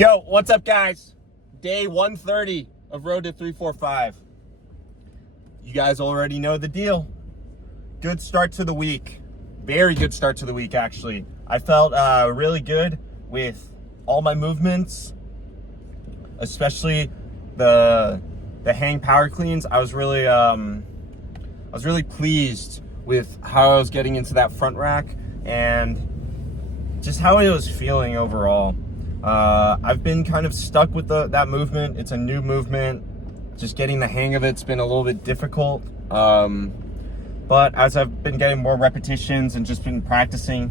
Yo, what's up, guys? Day 130 of Road to 345. You guys already know the deal. Good start to the week. Very good start to the week, actually. I felt really good with all my movements, especially the hang power cleans. I was really pleased with how I was getting into that front rack and just how it was feeling overall. I've been kind of stuck with that movement. It's a new movement. Just getting the hang of it's been a little bit difficult. But as I've been getting more repetitions and just been practicing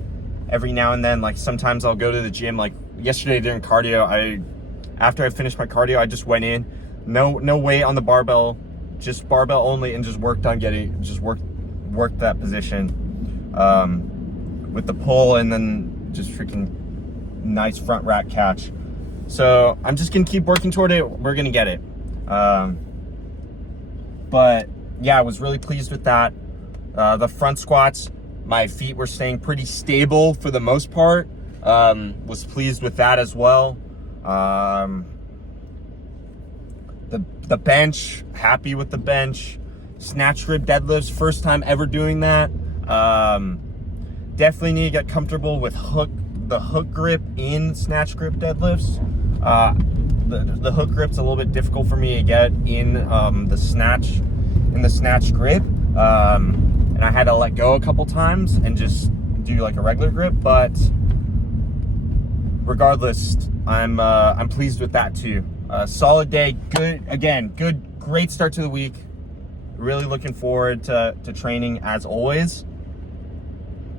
every now and then, like sometimes I'll go to the gym. Like yesterday during cardio, after I finished my cardio, I just went in, no weight on the barbell, just barbell only, and just worked on worked that position with the pull, and then just freaking nice front rack catch. So I'm just gonna keep working toward it. We're gonna get it. But yeah, I was really pleased with that. The front squats, my feet were staying pretty stable for the most part. Was pleased with that as well. The bench, happy with the bench. Snatch grip deadlifts, first time ever doing that. Definitely need to get comfortable with the hook grip in snatch grip deadlifts. The hook grip's a little bit difficult for me to get in the snatch grip, and I had to let go a couple times and just do like a regular grip. But regardless, I'm pleased with that too. Solid day, great start to the week. Really looking forward to training as always.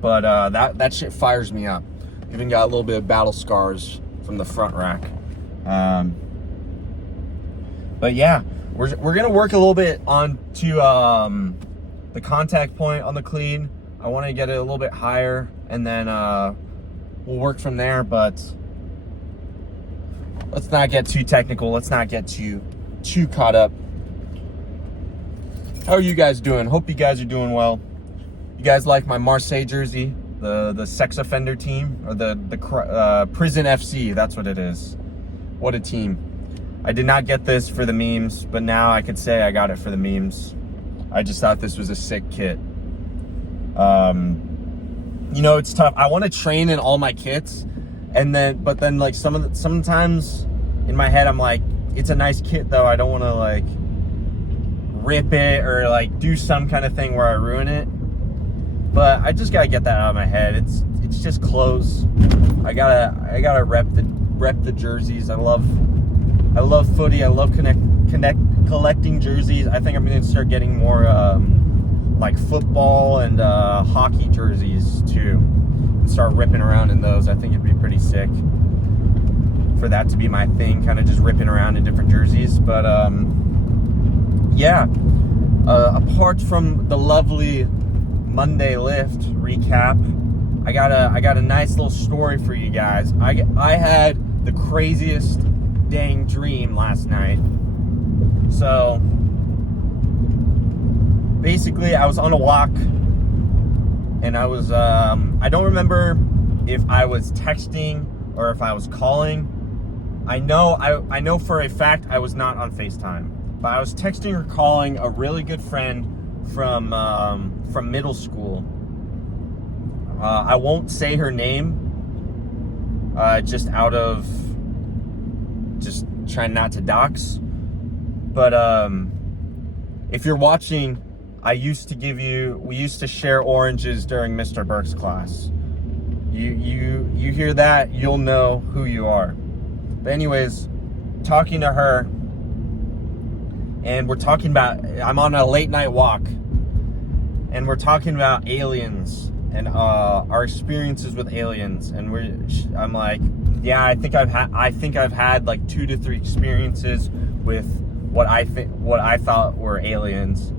But that shit fires me up. Even got a little bit of battle scars from the front rack. But yeah, we're gonna work a little bit onto the contact point on the clean. I want to get it a little bit higher, and then we'll work from there. But let's not get too technical. Let's not get too caught up. How are you guys doing? Hope you guys are doing well. You guys like my Marseille jersey, the sex offender team, or the prison FC? That's what it is. What a team. I did not get this for the memes, but now I could say I got it for the memes. I just thought this was a sick kit. It's tough. I want to train in all my kits, but then like sometimes in my head I'm like, it's a nice kit though. I don't want to like rip it or like do some kind of thing where I ruin it. But I just gotta get that out of my head. It's just clothes. I gotta rep the jerseys. I love footy. I love collecting jerseys. I think I'm gonna start getting more like football and hockey jerseys too, and start ripping around in those. I think it'd be pretty sick for that to be my thing, kind of just ripping around in different jerseys. But yeah, apart from the lovely Monday lift recap, I got a nice little story for you guys. I had the craziest dang dream last night. So basically I was on a walk, and I was I don't remember if I was texting or if I was calling. I know for a fact I was not on FaceTime, but I was texting or calling a really good friend from middle school. I won't say her name, just trying not to dox. But if you're watching, we used to share oranges during Mr. Burke's class. You hear that, you'll know who you are. But anyways, talking to her, and we're talking about, I'm on a late night walk, and we're talking about aliens and our experiences with aliens. And I'm like, yeah, I think I've had like 2 to 3 experiences with what I thought were aliens.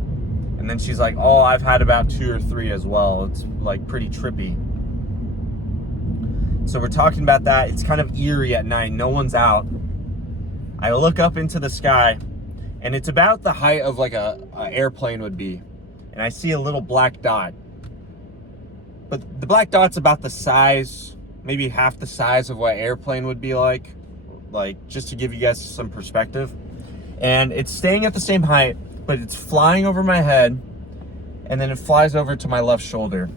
And then she's like, oh, I've had about 2 or 3 as well. It's like pretty trippy. So we're talking about that. It's kind of eerie at night. No one's out. I look up into the sky, and it's about the height of like a airplane would be. And I see a little black dot. But the black dot's about the size, maybe half the size of what an airplane would be like. like just to give you guys some perspective. And it's staying at the same height, but it's flying over my head, and then it flies over to my left shoulder.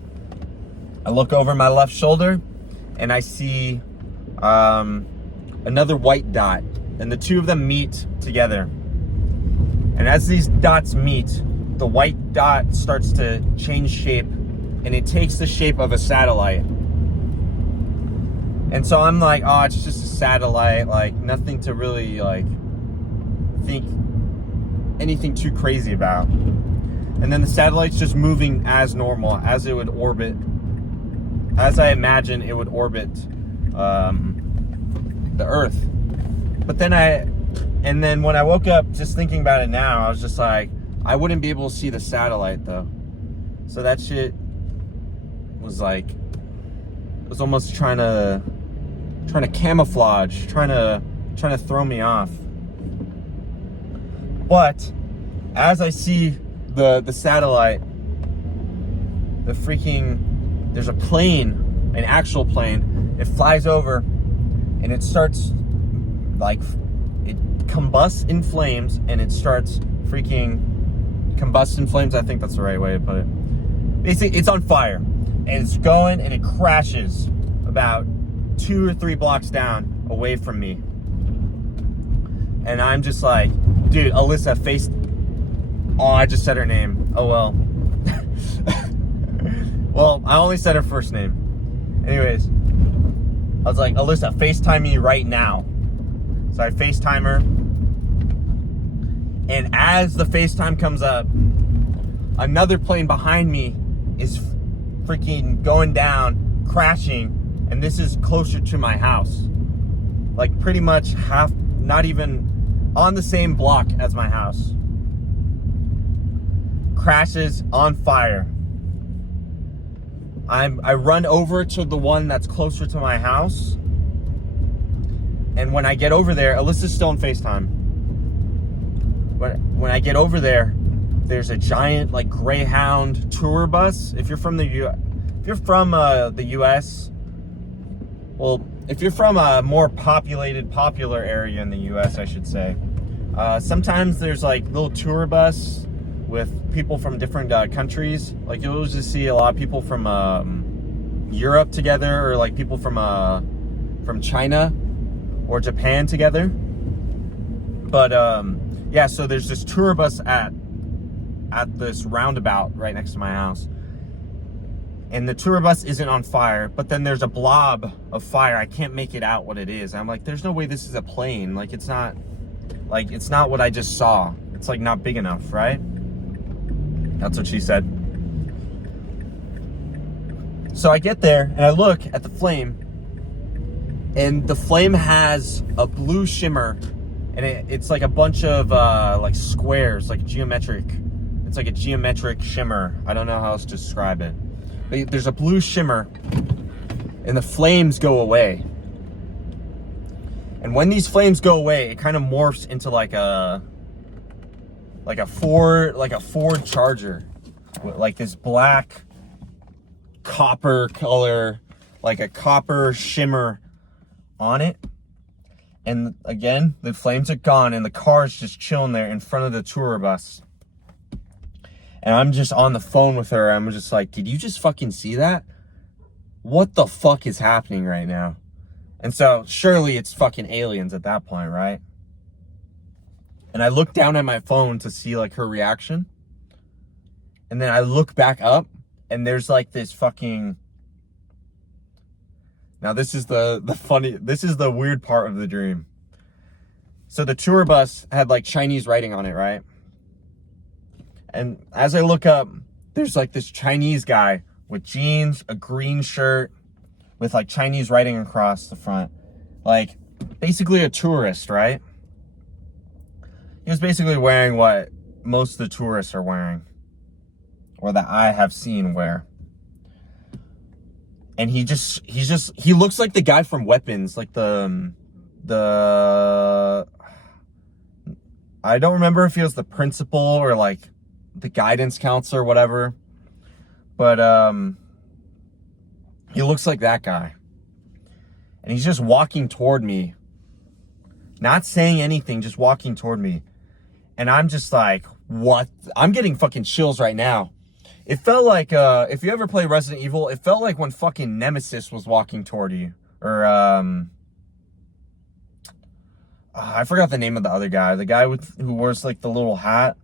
I look over my left shoulder, and I see another white dot, and the two of them meet together. And as these dots meet, the white dot starts to change shape, and it takes the shape of a satellite. And so I'm like, oh, it's just a satellite, like nothing to really like think anything too crazy about. And then the satellite's just moving as normal, as it would orbit, as I imagine it would orbit the Earth. But then when I woke up, just thinking about it now, I was just like, I wouldn't be able to see the satellite though. So that shit was like, it was almost trying to camouflage, trying to throw me off. But as I see the satellite, there's a plane, an actual plane. It flies over, and it starts like, it combusts in flames, and it starts combust in flames. I think that's the right way to put it. Basically, it's on fire, and it's going, and it crashes about 2 or 3 blocks down away from me. And I'm just like, dude, Alyssa, oh, I just said her name. Oh, well. Well, I only said her first name. Anyways, I was like, Alyssa, FaceTime me right now. So I FaceTime her. And as the FaceTime comes up, another plane behind me is freaking going down, crashing. And this is closer to my house. Like pretty much not even on the same block as my house. Crashes on fire. I run over to the one that's closer to my house. And when I get over there, Alyssa's still on FaceTime. When I get over there, there's a giant like Greyhound tour bus. If you're from the US, well, if you're from a more popular area in the US, I should say, sometimes there's like little tour bus with people from different countries. Like you'll just see a lot of people from Europe together, or like people from China or Japan together. But yeah, so there's this tour bus at this roundabout right next to my house. And the tour bus isn't on fire, but then there's a blob of fire. I can't make it out what it is. I'm like, there's no way this is a plane. Like it's not what I just saw. It's like not big enough, right? That's what she said. So I get there and I look at the flame, and the flame has a blue shimmer, and it's like a bunch of like squares, like geometric. It's like a geometric shimmer. I don't know how else to describe it. But there's a blue shimmer, and the flames go away. And when these flames go away, it kind of morphs into like a Ford Charger, with like this black copper color, like a copper shimmer on it. And again, the flames are gone, and the car is just chilling there in front of the tour bus. And I'm just on the phone with her. I'm just like, did you just fucking see that? What the fuck is happening right now? And so surely it's fucking aliens at that point, right? And I look down at my phone to see like her reaction. And then I look back up, and there's like this fucking... Now this is this is the weird part of the dream. So the tour bus had like Chinese writing on it, right? And as I look up, there's like this Chinese guy with jeans, a green shirt, with like Chinese writing across the front. Like basically a tourist, right? He was basically wearing what most of the tourists are wearing, or that I have seen wear. And he looks like the guy from Weapons, like the I don't remember if he was the principal or like the guidance counselor or whatever, but he looks like that guy. And he's just walking toward me, not saying anything, just walking toward me. And I'm just like, what? I'm getting fucking chills right now. It felt like, if you ever play Resident Evil, it felt like when fucking Nemesis was walking toward you. Or, I forgot the name of the other guy. The guy who wears like the little hat.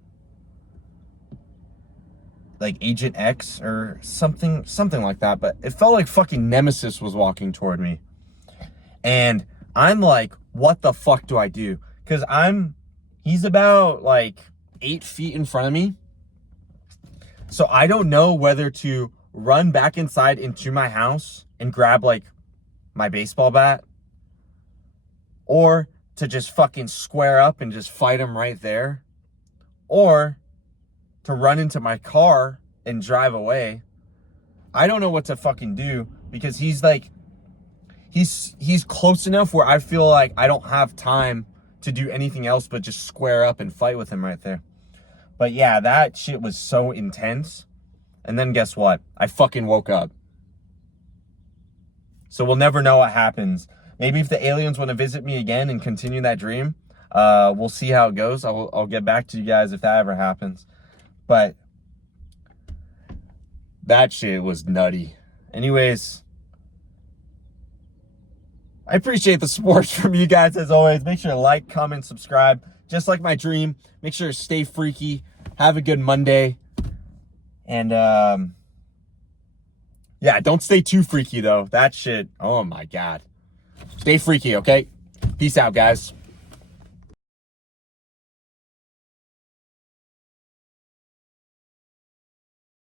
Like Agent X or something like that. But it felt like fucking Nemesis was walking toward me. And I'm like, what the fuck do I do? Because he's about like 8 feet in front of me. So I don't know whether to run back inside into my house and grab like my baseball bat, or to just fucking square up and just fight him right there, or to run into my car and drive away. I don't know what to fucking do, because he's like, he's close enough where I feel like I don't have time to do anything else but just square up and fight with him right there. But yeah, that shit was so intense. And then guess what? I fucking woke up. So we'll never know what happens. Maybe if the aliens want to visit me again and continue that dream, we'll see how it goes. I'll get back to you guys if that ever happens. But that shit was nutty. Anyways, I appreciate the support from you guys as always. Make sure to like, comment, subscribe. Just like my dream. Make sure to stay freaky. Have a good Monday. And yeah, don't stay too freaky though. That shit, oh my God. Stay freaky, okay? Peace out, guys.